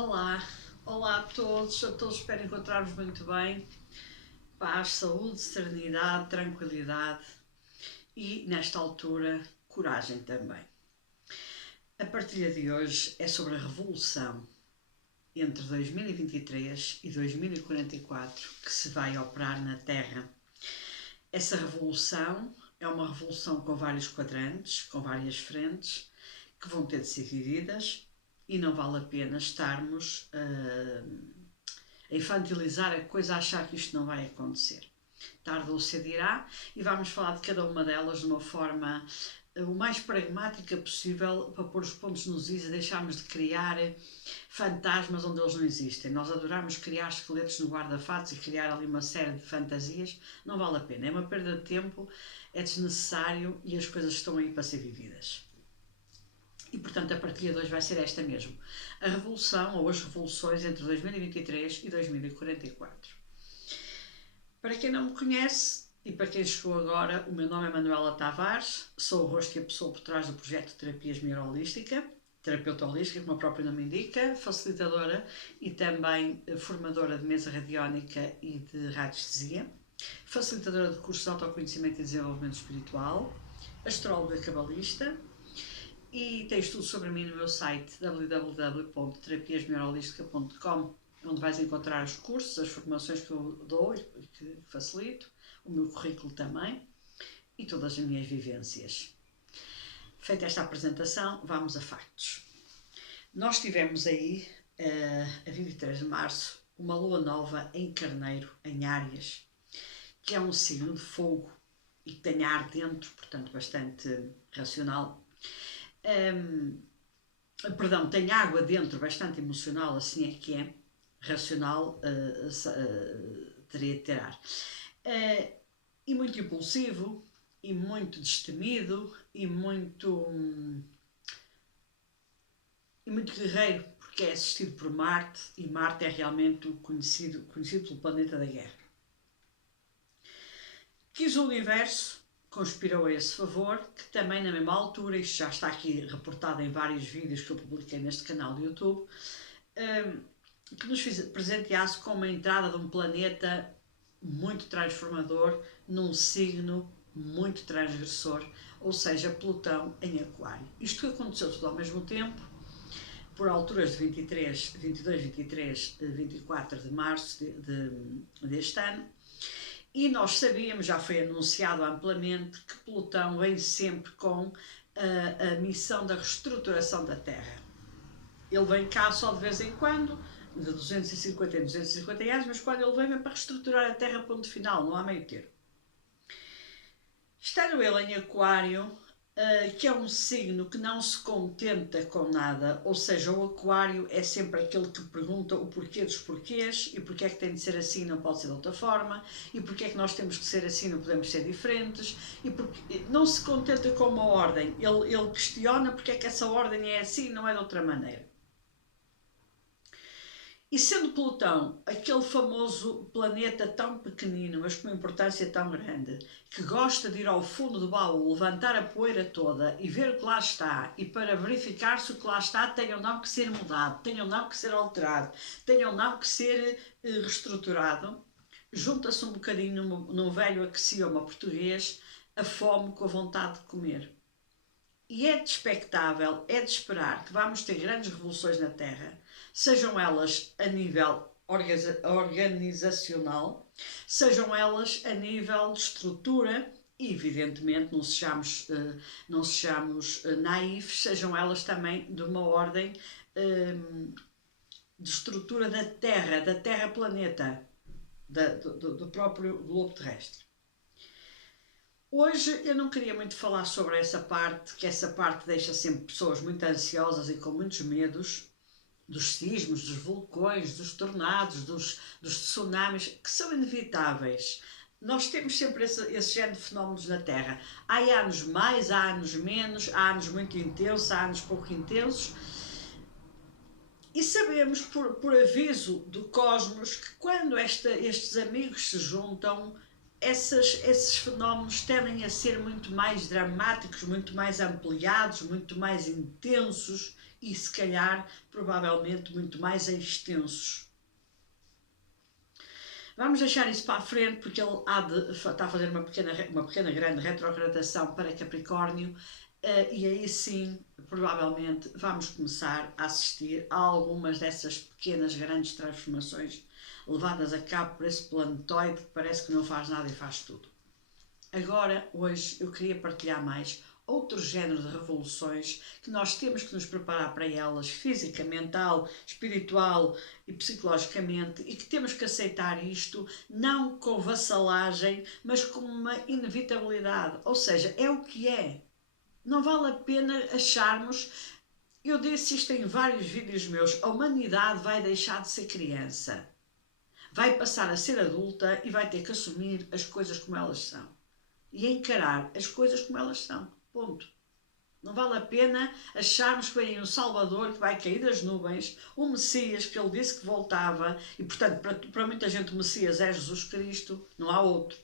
Olá, olá a todos espero encontrar-vos muito bem. Paz, saúde, serenidade, tranquilidade e, nesta altura, coragem também. A partilha de hoje é sobre a revolução entre 2023 e 2044 que se vai operar na Terra. Essa revolução é uma revolução com vários quadrantes, com várias frentes, que vão ter de ser divididas e não vale a pena estarmos a infantilizar a coisa, a achar que isto não vai acontecer. Tarde ou cedo irá, e vamos falar de cada uma delas de uma forma o mais pragmática possível para pôr os pontos nos is e deixarmos de criar fantasmas onde eles não existem. Nós adoramos criar esqueletos no guarda-fatos e criar ali uma série de fantasias. Não vale a pena, é uma perda de tempo, é desnecessário e as coisas estão aí para ser vividas. E, portanto, a partilha de hoje vai ser esta mesmo. A revolução ou as revoluções entre 2023 e 2044. Para quem não me conhece e para quem chegou agora, o meu nome é Manuela Tavares, sou o rosto e a pessoa por trás do projeto de Terapias Neuroholística, terapeuta holística, como o próprio nome indica, facilitadora e também formadora de mesa radiónica e de radiestesia, facilitadora de cursos de autoconhecimento e desenvolvimento espiritual, astróloga cabalista, e tens tudo sobre mim no meu site www.terapiasneurolística.com, onde vais encontrar os cursos, as formações que eu dou e que facilito, o meu currículo também e todas as minhas vivências. Feita esta apresentação, vamos a factos. Nós tivemos aí, a 23 de março, uma lua nova em Carneiro, em Áries, que é um signo de fogo e que tem ar dentro, portanto bastante racional. Tem água dentro, bastante emocional, assim é que é. Racional teria de ter ar. E muito impulsivo, e muito destemido, e muito guerreiro, porque é assistido por Marte, e Marte é realmente conhecido pelo planeta da guerra. Quis o universo, conspirou a esse favor, que também na mesma altura, isto já está aqui reportado em vários vídeos que eu publiquei neste canal do YouTube, que nos presenteasse com uma entrada de um planeta muito transformador num signo muito transgressor, ou seja, Plutão em Aquário. Isto aconteceu tudo ao mesmo tempo, por alturas de 22, 23, 24 de março deste ano, e nós sabíamos, já foi anunciado amplamente, que Plutão vem sempre com a missão da reestruturação da Terra. Ele vem cá só de vez em quando, de 250 em 250 anos, mas quando ele vem é para reestruturar a Terra, ponto final, não há meio termo. Estando ele em Aquário, que é um signo que não se contenta com nada, ou seja, o Aquário é sempre aquele que pergunta o porquê dos porquês, e porquê é que tem de ser assim, não pode ser de outra forma, e porquê é que nós temos que ser assim, não podemos ser diferentes, e porque não se contenta com uma ordem, ele questiona porque é que essa ordem é assim, não é de outra maneira. E sendo Plutão aquele famoso planeta tão pequenino, mas com uma importância tão grande, que gosta de ir ao fundo do baú, levantar a poeira toda e ver o que lá está, e para verificar se o que lá está tem ou não que ser mudado, tem ou não que ser alterado, tem ou não que ser reestruturado, junta-se um bocadinho num velho axioma português, a fome com a vontade de comer. E é de expectável, é de esperar que vamos ter grandes revoluções na Terra, sejam elas a nível organizacional, sejam elas a nível de estrutura, e evidentemente não sejamos naifes, sejam elas também de uma ordem de estrutura da Terra planeta, do próprio globo terrestre. Hoje eu não queria muito falar sobre essa parte, que essa parte deixa sempre pessoas muito ansiosas e com muitos medos, dos sismos, dos vulcões, dos tornados, dos tsunamis, que são inevitáveis. Nós temos sempre esse género de fenómenos na Terra. Há anos mais, há anos menos, há anos muito intensos, há anos pouco intensos. E sabemos, por aviso do cosmos, que quando estes amigos se juntam, esses fenómenos tendem a ser muito mais dramáticos, muito mais ampliados, muito mais intensos e se calhar, provavelmente, muito mais extensos. Vamos deixar isso para a frente porque ele está a fazer uma pequena grande retrogradação para Capricórnio e aí sim, provavelmente, vamos começar a assistir a algumas dessas pequenas grandes transformações levadas a cabo por esse planetoide que parece que não faz nada e faz tudo. Agora, hoje, eu queria partilhar mais outro género de revoluções que nós temos que nos preparar para elas, física, mental, espiritual e psicologicamente, e que temos que aceitar isto não com vassalagem, mas como uma inevitabilidade, ou seja, é o que é. Não vale a pena acharmos, eu disse isto em vários vídeos meus, a humanidade vai deixar de ser criança, vai passar a ser adulta e vai ter que assumir as coisas como elas são e encarar as coisas como elas são. Ponto. Não vale a pena acharmos que vem um Salvador que vai cair das nuvens, um Messias que ele disse que voltava, e portanto para muita gente o Messias é Jesus Cristo, não há outro,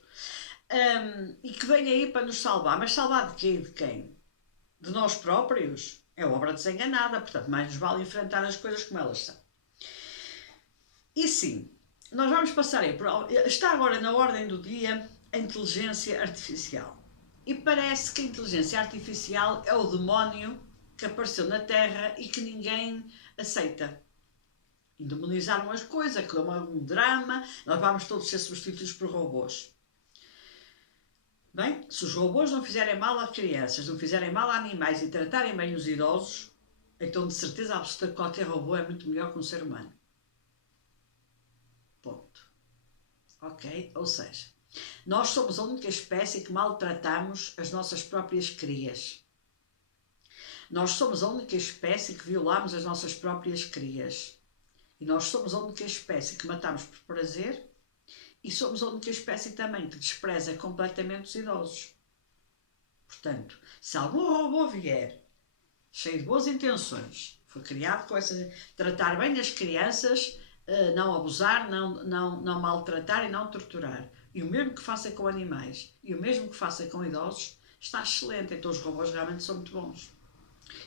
e que vem aí para nos salvar. Mas salvar de quê e de quem? De nós próprios? É obra desenganada, portanto mais nos vale enfrentar as coisas como elas são. E sim, nós vamos passar aí, está agora na ordem do dia a inteligência artificial. E parece que a inteligência artificial é o demónio que apareceu na Terra e que ninguém aceita. Endemonizaram as coisas, aquilo é um drama, nós vamos todos ser substituídos por robôs. Bem, se os robôs não fizerem mal a crianças, não fizerem mal a animais e tratarem bem os idosos, então de certeza absoluta que qualquer robô é muito melhor que um ser humano. Ponto. Ok? Ou seja, nós somos a única espécie que maltratamos as nossas próprias crias. Nós somos a única espécie que violamos as nossas próprias crias. E nós somos a única espécie que matamos por prazer e somos a única espécie também que despreza completamente os idosos. Portanto, se algum robô vier cheio de boas intenções, foi criado com essa... tratar bem as crianças, não abusar, não maltratar e não torturar, e o mesmo que faça com animais, e o mesmo que faça com idosos, está excelente. Então os robôs realmente são muito bons.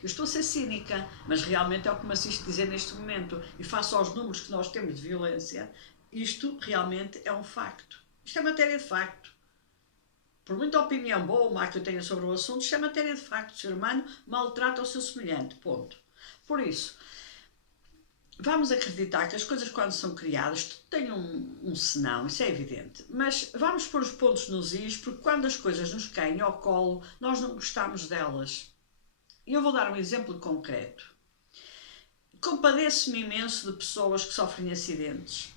Eu estou a ser cínica, mas realmente é o que me assisto dizer neste momento, e face aos números que nós temos de violência, isto realmente é um facto. Isto é matéria de facto. Por muita opinião boa ou má que eu tenha sobre o assunto, isto é matéria de facto. O ser humano maltrata o seu semelhante, ponto. Por isso, vamos acreditar que as coisas quando são criadas têm um senão, isso é evidente, mas vamos pôr os pontos nos is, porque quando as coisas nos caem ao colo, nós não gostamos delas. E eu vou dar um exemplo concreto. Compadeço-me imenso de pessoas que sofrem acidentes,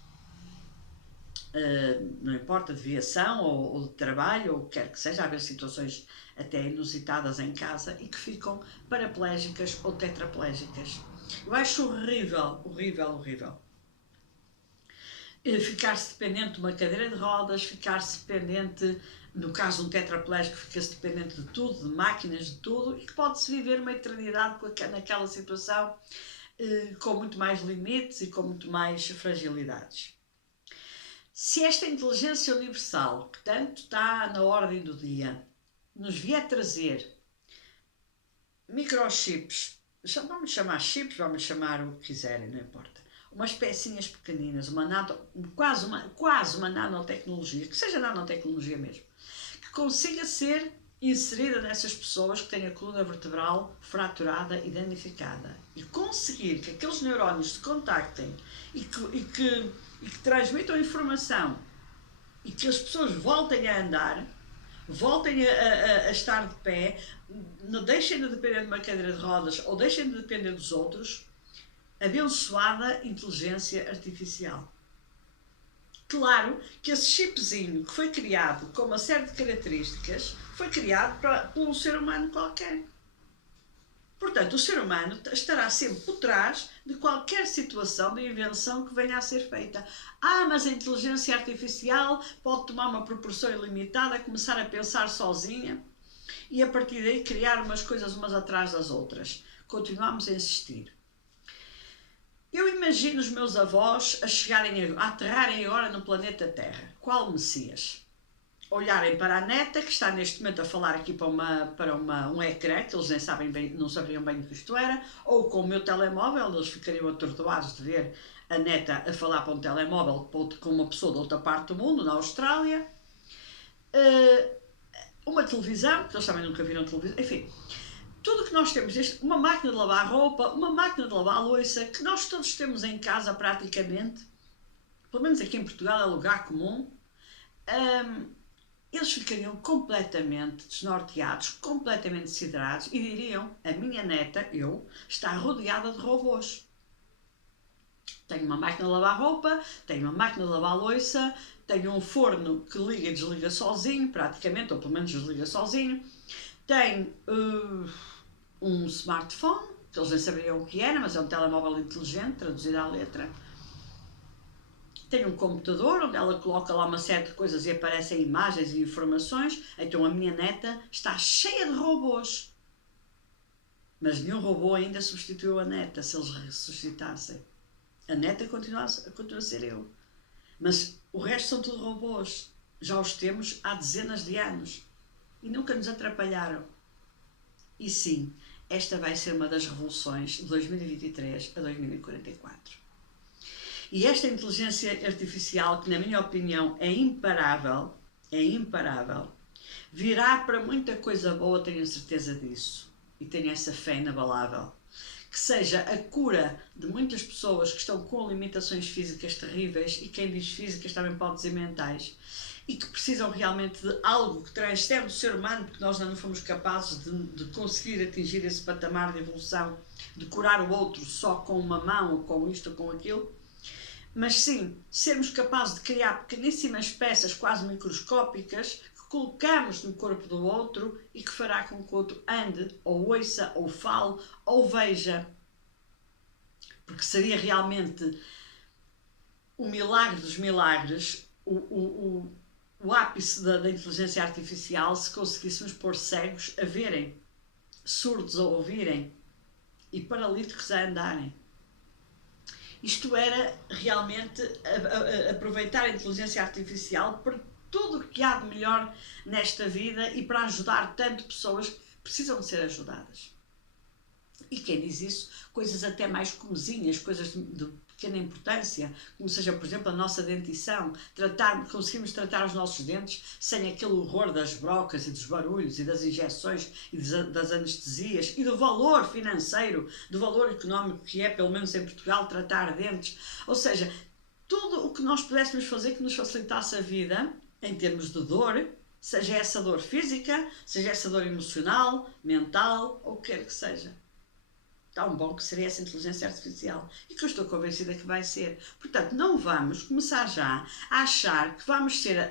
não importa, de viação ou de trabalho, ou o que quer que seja, há vezes situações até inusitadas em casa e que ficam paraplégicas ou tetraplégicas. Eu acho horrível, horrível, horrível. Ficar-se dependente de uma cadeira de rodas, ficar-se dependente, no caso de um tetraplégico, fica-se dependente de tudo, de máquinas, de tudo, e que pode-se viver uma eternidade naquela situação com muito mais limites e com muito mais fragilidades. Se esta inteligência universal, que tanto está na ordem do dia, nos vier trazer microchips, vamos chamar chips, vamos chamar o que quiserem, não importa, umas pecinhas pequeninas, quase uma nanotecnologia, que seja nanotecnologia mesmo, que consiga ser inserida nessas pessoas que têm a coluna vertebral fraturada e danificada, e conseguir que aqueles neurónios se contactem e que transmitam informação e que as pessoas voltem a andar, voltem a estar de pé, não deixem de depender de uma cadeira de rodas ou deixem de depender dos outros. Abençoada inteligência artificial. Claro que esse chipzinho que foi criado com uma série de características foi criado por um ser humano qualquer. Portanto, o ser humano estará sempre por trás de qualquer situação de invenção que venha a ser feita. Mas a inteligência artificial pode tomar uma proporção ilimitada, começar a pensar sozinha e a partir daí criar umas coisas umas atrás das outras. Continuamos a insistir. Eu imagino os meus avós a aterrarem agora no planeta Terra. Qual Messias? olharem para a neta, que está neste momento a falar aqui para um ecrã, que eles nem sabem bem, não sabiam bem o que isto era, ou com o meu telemóvel, eles ficariam atordoados de ver a neta a falar para um telemóvel com uma pessoa de outra parte do mundo, na Austrália. Uma televisão, que eles também nunca viram televisão, enfim. Tudo o que nós temos, uma máquina de lavar roupa, uma máquina de lavar louça, que nós todos temos em casa praticamente, pelo menos aqui em Portugal é lugar comum, eles ficariam completamente desnorteados, completamente siderados e diriam: a minha neta, eu, está rodeada de robôs. Tenho uma máquina de lavar roupa, tenho uma máquina de lavar louça, tenho um forno que liga e desliga sozinho, praticamente, ou pelo menos desliga sozinho. Tenho um smartphone, que eles nem sabiam o que era, mas é um telemóvel inteligente, traduzido à letra. Tenho um computador onde ela coloca lá uma série de coisas e aparecem imagens e informações. Então a minha neta está cheia de robôs. Mas nenhum robô ainda substituiu a neta, se eles ressuscitassem. A neta continua a ser eu. Mas o resto são tudo robôs. Já os temos há dezenas de anos. E nunca nos atrapalharam. E sim, esta vai ser uma das revoluções de 2023 a 2044. E esta inteligência artificial, que na minha opinião é imparável, virá para muita coisa boa, tenho certeza disso. E tenho essa fé inabalável. Que seja a cura de muitas pessoas que estão com limitações físicas terríveis, e quem diz físicas também pode dizer mentais, e que precisam realmente de algo que transcende o ser humano, porque nós não fomos capazes de conseguir atingir esse patamar de evolução, de curar o outro só com uma mão, ou com isto ou com aquilo. Mas sim, sermos capazes de criar pequeníssimas peças quase microscópicas que colocamos no corpo do outro e que fará com que o outro ande, ou ouça, ou fale, ou veja. Porque seria realmente o milagre dos milagres, o ápice da inteligência artificial, se conseguíssemos pôr cegos a verem, surdos a ouvirem e paralíticos a andarem. Isto era realmente aproveitar a inteligência artificial para tudo o que há de melhor nesta vida e para ajudar tanto pessoas que precisam de ser ajudadas. E quem diz isso, coisas até mais comezinhas, coisas de pequena importância, como seja, por exemplo, a nossa dentição, conseguimos tratar os nossos dentes sem aquele horror das brocas e dos barulhos e das injeções e das anestesias e do valor financeiro, do valor económico que é, pelo menos em Portugal, tratar dentes. Ou seja, tudo o que nós pudéssemos fazer que nos facilitasse a vida, em termos de dor, seja essa dor física, seja essa dor emocional, mental, ou o que quer que seja. Tão bom que seria essa inteligência artificial e que eu estou convencida que vai ser. Portanto, não vamos começar já a achar que vamos ser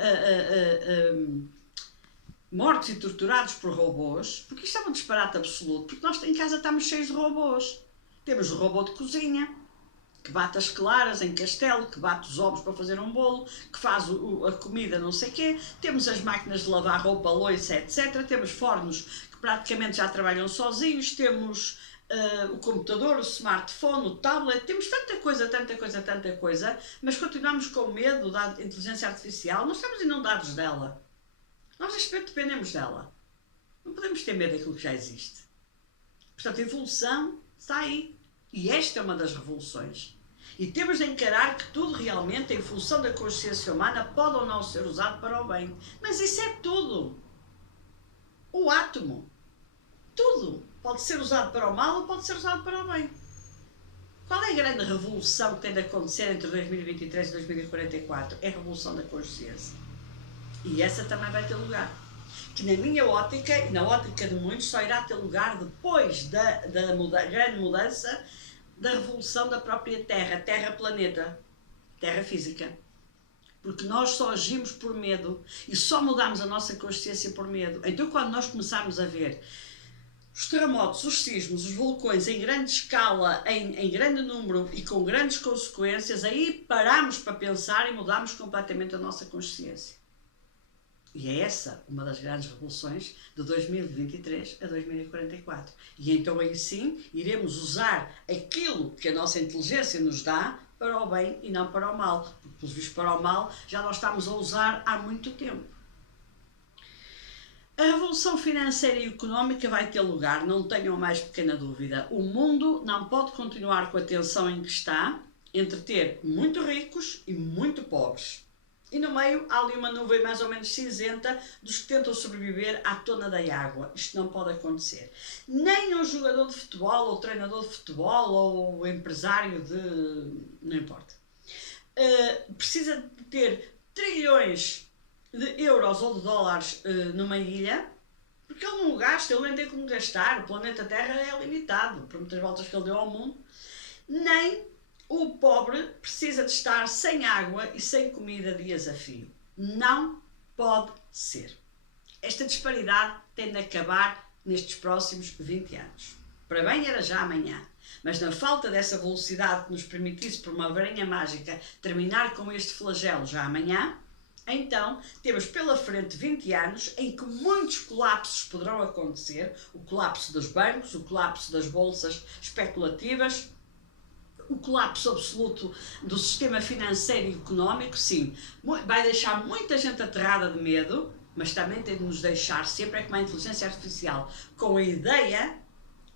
mortos e torturados por robôs, porque isto é um disparate absoluto, porque nós em casa estamos cheios de robôs. Temos o robô de cozinha, que bate as claras em castelo, que bate os ovos para fazer um bolo, que faz a comida não sei o quê. Temos as máquinas de lavar roupa, louça, etc. Temos fornos que praticamente já trabalham sozinhos. Temos o computador, o smartphone, o tablet. Temos tanta coisa, mas continuamos com medo da inteligência artificial. Nós estamos inundados dela. Nós neste momento dependemos dela. Não podemos ter medo daquilo que já existe. Portanto, a evolução está aí. E esta é uma das revoluções. E temos de encarar que tudo realmente, em função da consciência humana, pode ou não ser usado para o bem. Mas isso é tudo. O átomo. Tudo pode ser usado para o mal ou pode ser usado para o bem. Qual é a grande revolução que tem de acontecer entre 2023 e 2044? É a revolução da consciência. E essa também vai ter lugar. Que na minha ótica e na ótica de muitos só irá ter lugar depois da grande mudança da revolução da própria Terra, Terra-planeta, Terra física. Porque nós só agimos por medo e só mudamos a nossa consciência por medo. Então quando nós começarmos a ver os terremotos, os sismos, os vulcões em grande escala, em grande número e com grandes consequências, aí paramos para pensar e mudamos completamente a nossa consciência. E é essa uma das grandes revoluções de 2023 a 2044. E então aí sim iremos usar aquilo que a nossa inteligência nos dá para o bem e não para o mal. Porque, pelos vistos, para o mal já nós estamos a usar há muito tempo. A revolução financeira e económica vai ter lugar, não tenham a mais pequena dúvida. O mundo não pode continuar com a tensão em que está, entre ter muito ricos e muito pobres. E no meio há ali uma nuvem mais ou menos cinzenta dos que tentam sobreviver à tona da água. Isto não pode acontecer. Nem um jogador de futebol, ou treinador de futebol, ou empresário de... não importa. Precisa de ter trilhões de euros ou de dólares numa ilha, porque ele não o gasta, ele nem tem como gastar. O planeta Terra é limitado, por muitas voltas que ele deu ao mundo. Nem o pobre precisa de estar sem água e sem comida dias a fio. Não pode ser. Esta disparidade tem de acabar nestes próximos 20 anos. Para bem era já amanhã, mas na falta dessa velocidade que nos permitisse, por uma varinha mágica, terminar com este flagelo já amanhã, então temos pela frente 20 anos em que muitos colapsos poderão acontecer, o colapso dos bancos, o colapso das bolsas especulativas, o colapso absoluto do sistema financeiro e económico. Sim, vai deixar muita gente aterrada de medo, mas também tem de nos deixar sempre, é como a inteligência artificial, com a ideia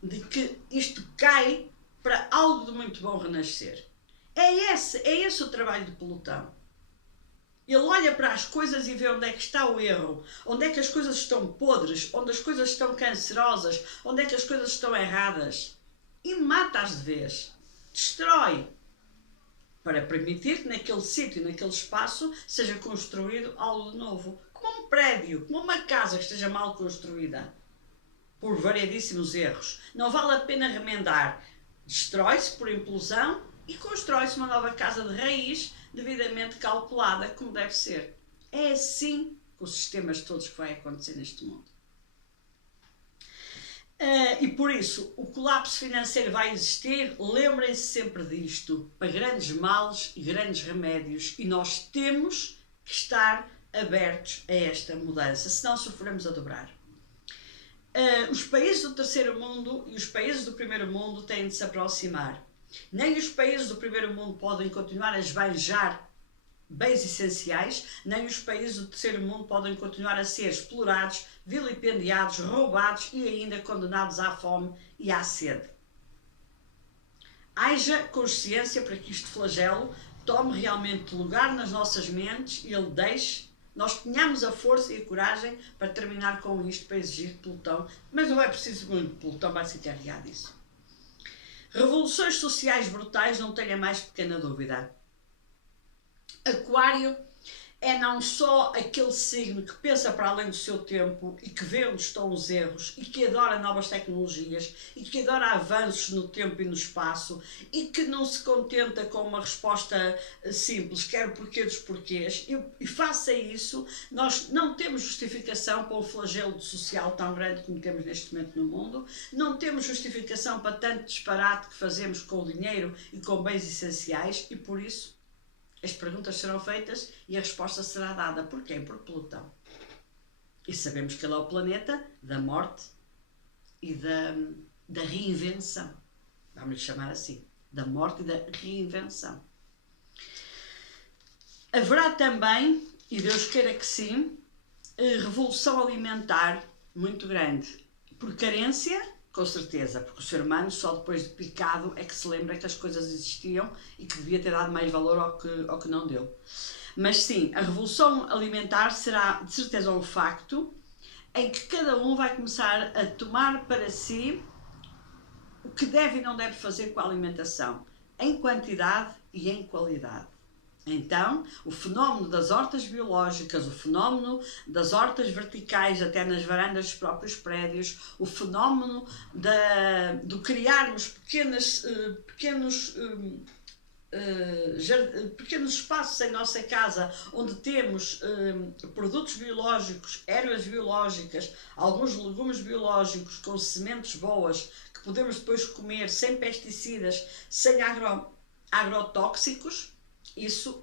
de que isto cai para algo de muito bom renascer. É esse o trabalho de Plutão. Ele olha para as coisas e vê onde é que está o erro, onde é que as coisas estão podres, onde as coisas estão cancerosas, onde é que as coisas estão erradas, e mata-as de vez. Destrói, para permitir que naquele sítio, naquele espaço, seja construído algo de novo. Como um prédio, como uma casa que esteja mal construída, por variedíssimos erros. Não vale a pena remendar. Destrói-se por implosão e constrói-se uma nova casa de raiz devidamente calculada, como deve ser. É assim com os sistemas todos que vai acontecer neste mundo. E por isso, o colapso financeiro vai existir, lembrem-se sempre disto, para grandes males e grandes remédios, e nós temos que estar abertos a esta mudança, senão sofremos a dobrar. Os países do terceiro mundo e os países do primeiro mundo têm de se aproximar. Nem os países do primeiro mundo podem continuar a esbanjar bens essenciais, nem os países do terceiro mundo podem continuar a ser explorados, vilipendiados, roubados e ainda condenados à fome e à sede. Haja consciência para que este flagelo tome realmente lugar nas nossas mentes e ele deixe, nós tenhamos a força e a coragem para terminar com isto, para exigir Plutão, mas não é preciso muito, Plutão vai se encarregar disso. Revoluções sociais brutais, não tenha mais pequena dúvida. Aquário é não só aquele signo que pensa para além do seu tempo e que vê onde estão os erros e que adora novas tecnologias e que adora avanços no tempo e no espaço e que não se contenta com uma resposta simples, quer o porquê dos porquês, e face a isso nós não temos justificação para o flagelo social tão grande como temos neste momento no mundo, não temos justificação para tanto disparate que fazemos com o dinheiro e com bens essenciais, e por isso as perguntas serão feitas e a resposta será dada. Porquê? Por Plutão. E sabemos que ele é o planeta da morte e da reinvenção. Vamos lhe chamar assim. Da morte e da reinvenção. Haverá também, e Deus queira que sim, revolução alimentar muito grande. Por carência, com certeza, porque o ser humano só depois de picado é que se lembra que as coisas existiam e que devia ter dado mais valor ao que não deu. Mas sim, a revolução alimentar será de certeza um facto em que cada um vai começar a tomar para si o que deve e não deve fazer com a alimentação, em quantidade e em qualidade. Então, o fenómeno das hortas biológicas, o fenómeno das hortas verticais até nas varandas dos próprios prédios, o fenómeno de criarmos pequenos espaços em nossa casa onde temos produtos biológicos, ervas biológicas, alguns legumes biológicos com sementes boas que podemos depois comer sem pesticidas, sem agrotóxicos. Isso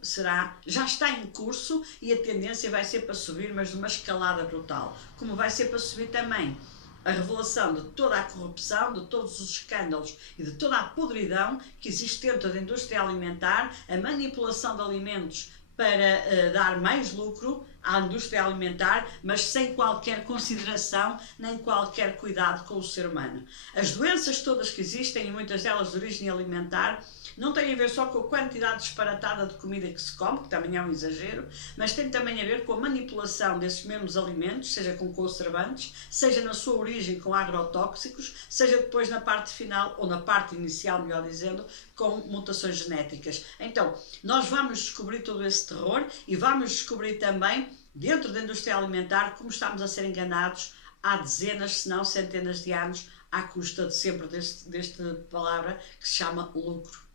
já está em curso e a tendência vai ser para subir, mas de uma escalada brutal. Como vai ser para subir também a revelação de toda a corrupção, de todos os escândalos e de toda a podridão que existe dentro da indústria alimentar, a manipulação de alimentos para dar mais lucro, à indústria alimentar, mas sem qualquer consideração nem qualquer cuidado com o ser humano. As doenças todas que existem, e muitas delas de origem alimentar, não têm a ver só com a quantidade disparatada de comida que se come, que também é um exagero, mas tem também a ver com a manipulação desses mesmos alimentos, seja com conservantes, seja na sua origem com agrotóxicos, seja depois na parte final, ou na parte inicial, melhor dizendo, com mutações genéticas. Então, nós vamos descobrir todo esse terror e vamos descobrir também, dentro da indústria alimentar, como estamos a ser enganados há dezenas, se não centenas de anos, à custa de sempre desta palavra que se chama lucro.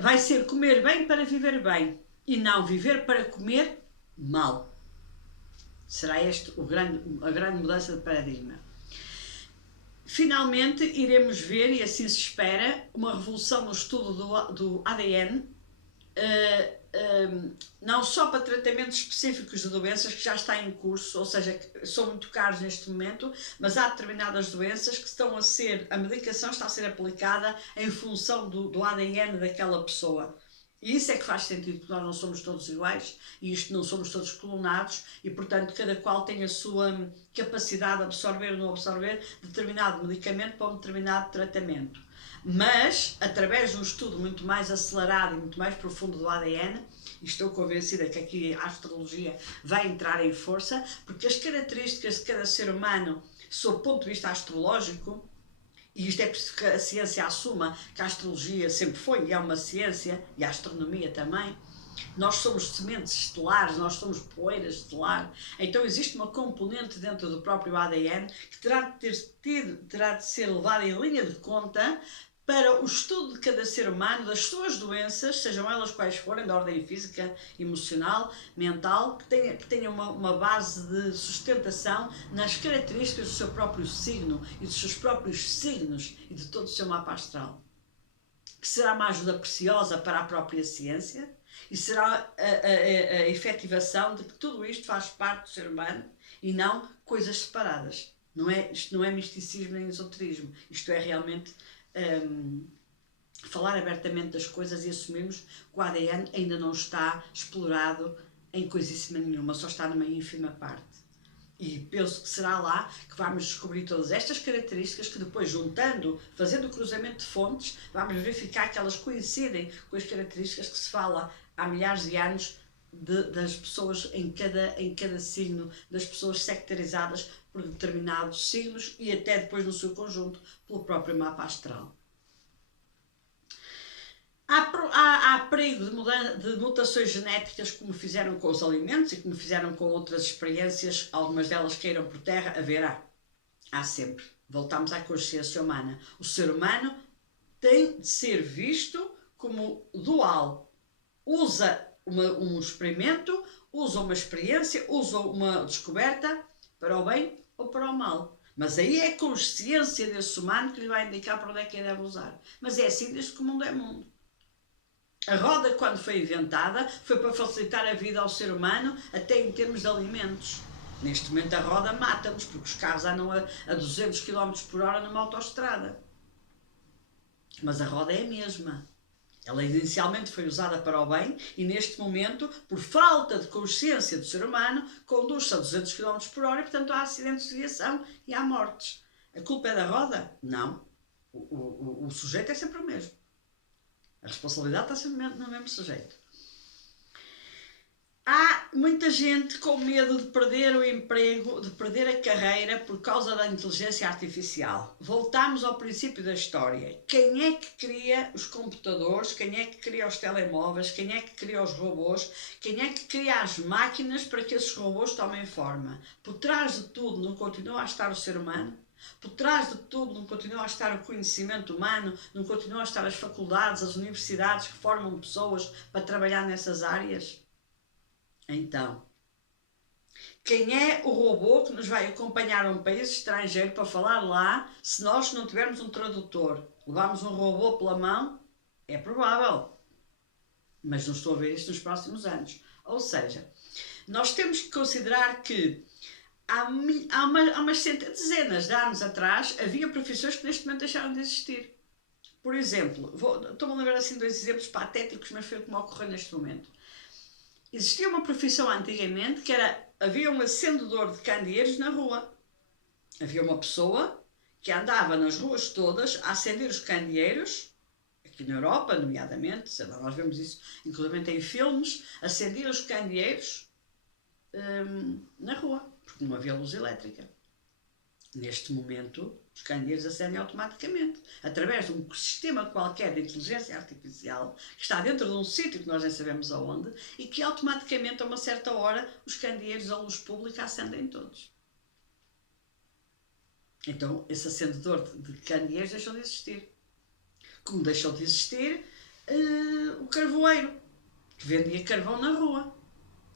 Vai ser comer bem para viver bem e não viver para comer mal. Será esta a grande mudança de paradigma. Finalmente iremos ver, e assim se espera, uma revolução no estudo do ADN, não só para tratamentos específicos de doenças, que já está em curso, ou seja, são muito caros neste momento, mas há determinadas doenças que a medicação está a ser aplicada em função do ADN daquela pessoa. E isso é que faz sentido, porque nós não somos todos iguais, e isto não somos todos clonados, e portanto cada qual tem a sua capacidade de absorver ou não absorver determinado medicamento para um determinado tratamento. Mas, através de um estudo muito mais acelerado e muito mais profundo do ADN, e estou convencida que aqui a astrologia vai entrar em força, porque as características de cada ser humano, sob o ponto de vista astrológico, e isto é preciso que a ciência assuma que a astrologia sempre foi e é uma ciência, e a astronomia também. Nós somos sementes estelares, nós somos poeira estelar. Então existe uma componente dentro do próprio ADN que terá de ser levada em linha de conta para o estudo de cada ser humano, das suas doenças, sejam elas quais forem, de ordem física, emocional, mental, que tenha uma base de sustentação nas características do seu próprio signo e dos seus próprios signos e de todo o seu mapa astral. Que será uma ajuda preciosa para a própria ciência e será a efetivação de que tudo isto faz parte do ser humano e não coisas separadas. Isto não é misticismo nem esoterismo, isto é realmente falar abertamente das coisas e assumirmos que o ADN ainda não está explorado em coisíssima nenhuma, só está numa ínfima parte. E penso que será lá que vamos descobrir todas estas características que depois, juntando, fazendo o cruzamento de fontes, vamos verificar que elas coincidem com as características que se fala há milhares de anos das pessoas em cada signo, das pessoas sectarizadas por determinados signos e até depois no seu conjunto pelo próprio mapa astral. Há perigo de mutações genéticas, como fizeram com os alimentos e como fizeram com outras experiências, algumas delas queiram por terra, haverá. Há sempre. Voltamos à consciência humana. O ser humano tem de ser visto como dual. Usa um experimento, usa uma experiência, usa uma descoberta para o bem ou para o mal. Mas aí é a consciência desse humano que lhe vai indicar para onde é que ele deve usar. Mas é assim desde que o mundo é mundo. A roda, quando foi inventada, foi para facilitar a vida ao ser humano, até em termos de alimentos. Neste momento a roda mata-nos, porque os carros andam a 200 km por hora numa autoestrada. Mas a roda é a mesma. Ela inicialmente foi usada para o bem e neste momento, por falta de consciência do ser humano, conduz-se a 200 km por hora e portanto há acidentes de viação e há mortes. A culpa é da roda? Não. O sujeito é sempre o mesmo. A responsabilidade está sempre no mesmo sujeito. Há muita gente com medo de perder o emprego, de perder a carreira por causa da inteligência artificial. Voltamos ao princípio da história. Quem é que cria os computadores? Quem é que cria os telemóveis? Quem é que cria os robôs? Quem é que cria as máquinas para que esses robôs tomem forma? Por trás de tudo não continua a estar o ser humano? Por trás de tudo não continua a estar o conhecimento humano, não continua a estar as faculdades, as universidades que formam pessoas para trabalhar nessas áreas? Então, quem é o robô que nos vai acompanhar a um país estrangeiro para falar lá se nós não tivermos um tradutor? Levamos um robô pela mão? É provável, mas não estou a ver isto nos próximos anos. Ou seja, nós temos que considerar que há umas dezenas de anos atrás havia profissões que neste momento deixaram de existir. Por exemplo, estou-me a lembrar assim de dois exemplos patéticos, mas foi como ocorreu neste momento. Existia uma profissão antigamente que era, havia um acendedor de candeeiros na rua. Havia uma pessoa que andava nas ruas todas a acender os candeeiros, aqui na Europa, nomeadamente, sei lá, nós vemos isso inclusive em filmes, acendia os candeeiros na rua, porque não havia luz elétrica. Neste momento, os candeeiros acendem automaticamente, através de um sistema qualquer de inteligência artificial, que está dentro de um sítio que nós nem sabemos aonde, e que automaticamente, a uma certa hora, os candeeiros à luz pública acendem todos. Então, esse acendedor de candeeiros deixou de existir. Como deixou de existir o carvoeiro, que vendia carvão na rua.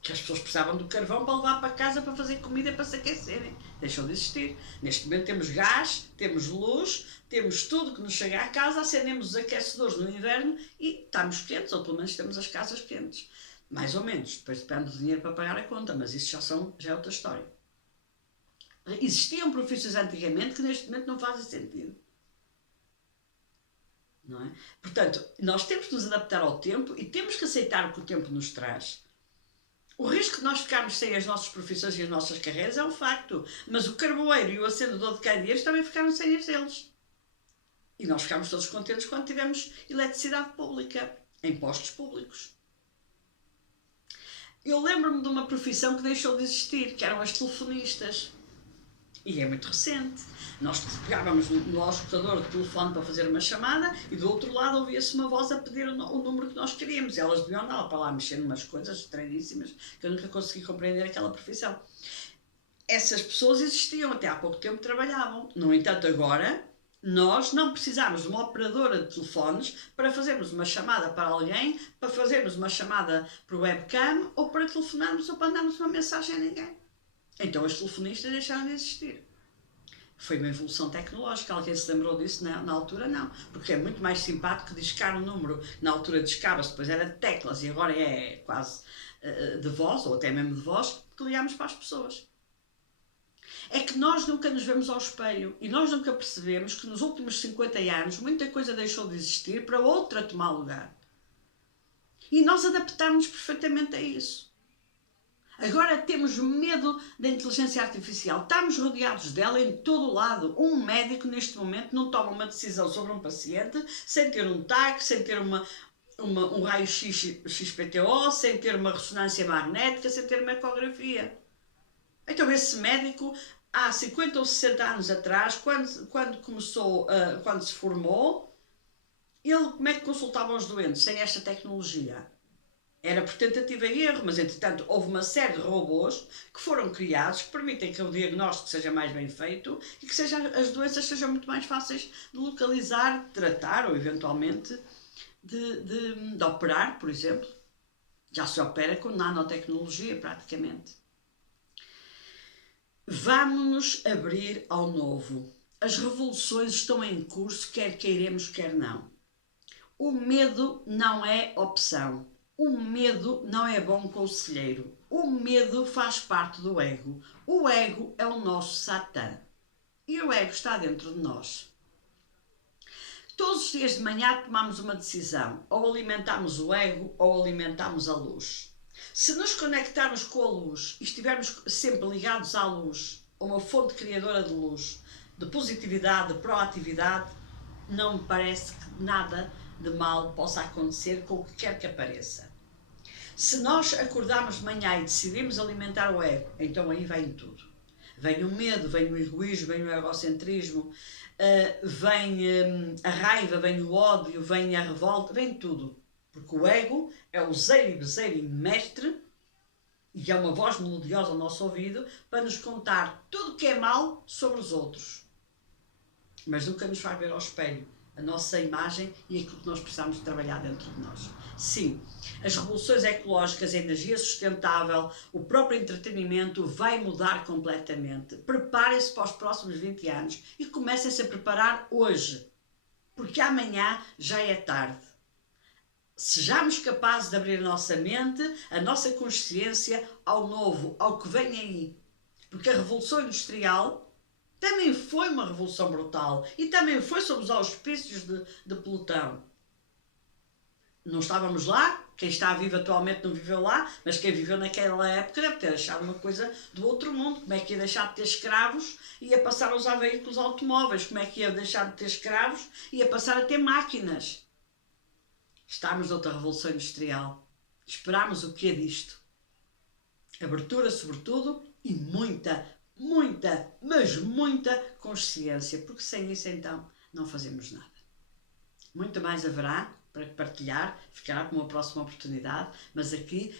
Que as pessoas precisavam do carvão para levar para casa para fazer comida para se aquecerem. Deixou de existir. Neste momento temos gás, temos luz, temos tudo que nos chega à casa, acendemos os aquecedores no inverno e estamos quentes, ou pelo menos temos as casas quentes. Mais ou menos. Depois depende do dinheiro para pagar a conta, mas isso já é outra história. Existiam profissões antigamente que neste momento não fazem sentido. Não é? Portanto, nós temos que nos adaptar ao tempo e temos que aceitar o que o tempo nos traz. O risco de nós ficarmos sem as nossas profissões e as nossas carreiras é um facto, mas o carvoeiro e o acendedor de candeeiros também ficaram sem as deles. E nós ficámos todos contentes quando tivemos eletricidade pública, em postos públicos. Eu lembro-me de uma profissão que deixou de existir, que eram as telefonistas. E é muito recente. Nós pegávamos no auscultador de telefone para fazer uma chamada e do outro lado ouvia-se uma voz a pedir o número que nós queríamos. Elas deviam andar para lá mexer em umas coisas estranhíssimas que eu nunca consegui compreender aquela profissão. Essas pessoas existiam, até há pouco tempo trabalhavam. No entanto, agora nós não precisamos de uma operadora de telefones para fazermos uma chamada para alguém, para fazermos uma chamada por webcam ou para telefonarmos ou para mandarmos uma mensagem a ninguém. Então as telefonistas deixaram de existir. Foi uma evolução tecnológica. Alguém se lembrou disso na altura? Não. Porque é muito mais simpático discar um número. Na altura discava-se, depois era de teclas e agora é quase de voz, ou até mesmo de voz, que ligamos para as pessoas. É que nós nunca nos vemos ao espelho e nós nunca percebemos que nos últimos 50 anos muita coisa deixou de existir para outra tomar lugar. E nós adaptámos perfeitamente a isso. Agora temos medo da inteligência artificial. Estamos rodeados dela em todo o lado. Um médico, neste momento, não toma uma decisão sobre um paciente sem ter um TAC, sem ter um raio-x XPTO, sem ter uma ressonância magnética, sem ter uma ecografia. Então esse médico, há 50 ou 60 anos atrás, quando se formou, ele como é que consultava os doentes sem esta tecnologia? Era por tentativa e erro, mas entretanto houve uma série de robôs que foram criados que permitem que o diagnóstico seja mais bem feito e que as doenças sejam muito mais fáceis de localizar, de tratar ou eventualmente de operar, por exemplo. Já se opera com nanotecnologia praticamente. Vamos-nos abrir ao novo. As revoluções estão em curso, quer queiremos, quer não. O medo não é opção. O medo não é bom conselheiro. O medo faz parte do ego. O ego é o nosso Satã. E o ego está dentro de nós. Todos os dias de manhã tomamos uma decisão. Ou alimentamos o ego ou alimentamos a luz. Se nos conectarmos com a luz e estivermos sempre ligados à luz, a uma fonte criadora de luz, de positividade, de proatividade, não me parece que nada de mal possa acontecer com o que quer que apareça. Se nós acordarmos de manhã e decidimos alimentar o ego, então aí vem tudo. Vem o medo, vem o egoísmo, vem o egocentrismo, vem a raiva, vem o ódio, vem a revolta, vem tudo. Porque o ego é o zero e bezeiro e mestre e é uma voz melodiosa ao nosso ouvido para nos contar tudo o que é mal sobre os outros. Mas nunca nos faz ver ao espelho a nossa imagem e aquilo que nós precisamos de trabalhar dentro de nós. Sim, as revoluções ecológicas, a energia sustentável, o próprio entretenimento vai mudar completamente. Preparem-se para os próximos 20 anos e comecem-se a preparar hoje, porque amanhã já é tarde. Sejamos capazes de abrir a nossa mente, a nossa consciência ao novo, ao que vem aí. Porque a Revolução Industrial também foi uma revolução brutal e também foi sob os auspícios de Plutão. não estávamos lá, quem está vivo atualmente não viveu lá, mas quem viveu naquela época deve ter achado uma coisa do outro mundo. Como é que ia deixar de ter escravos e ia passar a usar veículos automóveis? Como é que ia deixar de ter escravos e ia passar a ter máquinas? Estamos noutra revolução industrial. Esperámos o que é disto? Abertura, sobretudo, e mas muita consciência, porque sem isso então não fazemos nada. Muito mais haverá para partilhar, ficará para uma próxima oportunidade, mas aqui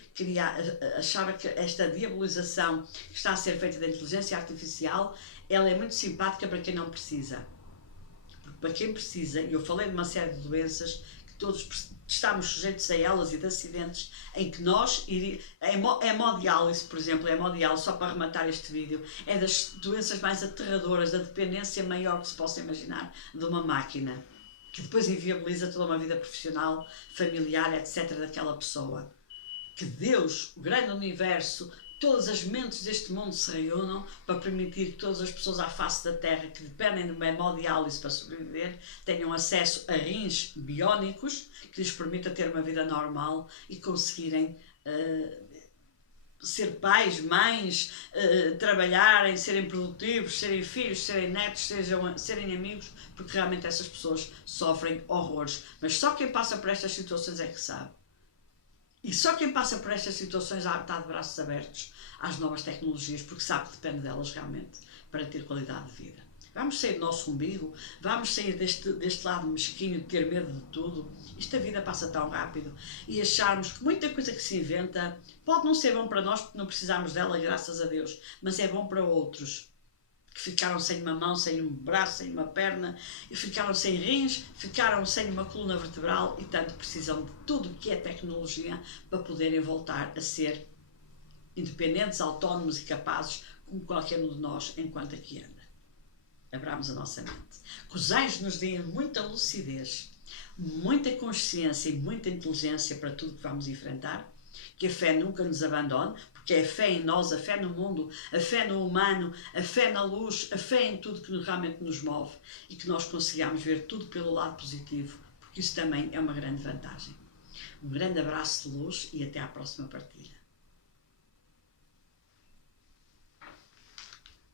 achava que esta diabolização que está a ser feita da inteligência artificial, ela é muito simpática para quem não precisa. Porque para quem precisa, e eu falei de uma série de doenças que todos estamos sujeitos a elas e de acidentes em que nós, a hemodiálise, por exemplo, a hemodiálise, só para rematar este vídeo, é das doenças mais aterradoras, da dependência maior que se possa imaginar de uma máquina, que depois inviabiliza toda uma vida profissional, familiar, etc. daquela pessoa. Que Deus, o grande universo, todas as mentes deste mundo se reúnam para permitir que todas as pessoas à face da Terra que dependem de uma hemodiálise para sobreviver tenham acesso a rins biónicos que lhes permita ter uma vida normal e conseguirem ser pais, mães, trabalharem, serem produtivos, serem filhos, serem netos, serem amigos, porque realmente essas pessoas sofrem horrores. Mas só quem passa por estas situações é que sabe. E só quem passa por estas situações está de braços abertos às novas tecnologias, porque sabe que depende delas realmente para ter qualidade de vida. Vamos sair do nosso umbigo, vamos sair deste lado mesquinho de ter medo de tudo. Isto a vida passa tão rápido e acharmos que muita coisa que se inventa pode não ser bom para nós porque não precisamos dela, graças a Deus, mas é bom para outros que ficaram sem uma mão, sem um braço, sem uma perna, e ficaram sem rins, ficaram sem uma coluna vertebral e tanto precisam de tudo o que é tecnologia para poderem voltar a ser independentes, autónomos e capazes como qualquer um de nós enquanto aqui anda. Abramos a nossa mente. Que os anjos nos deem muita lucidez, muita consciência e muita inteligência para tudo que vamos enfrentar, que a fé nunca nos abandone, porque é a fé em nós, a fé no mundo, a fé no humano, a fé na luz, a fé em tudo que realmente nos move e que nós consigamos ver tudo pelo lado positivo, porque isso também é uma grande vantagem. Um grande abraço de luz e até à próxima partilha.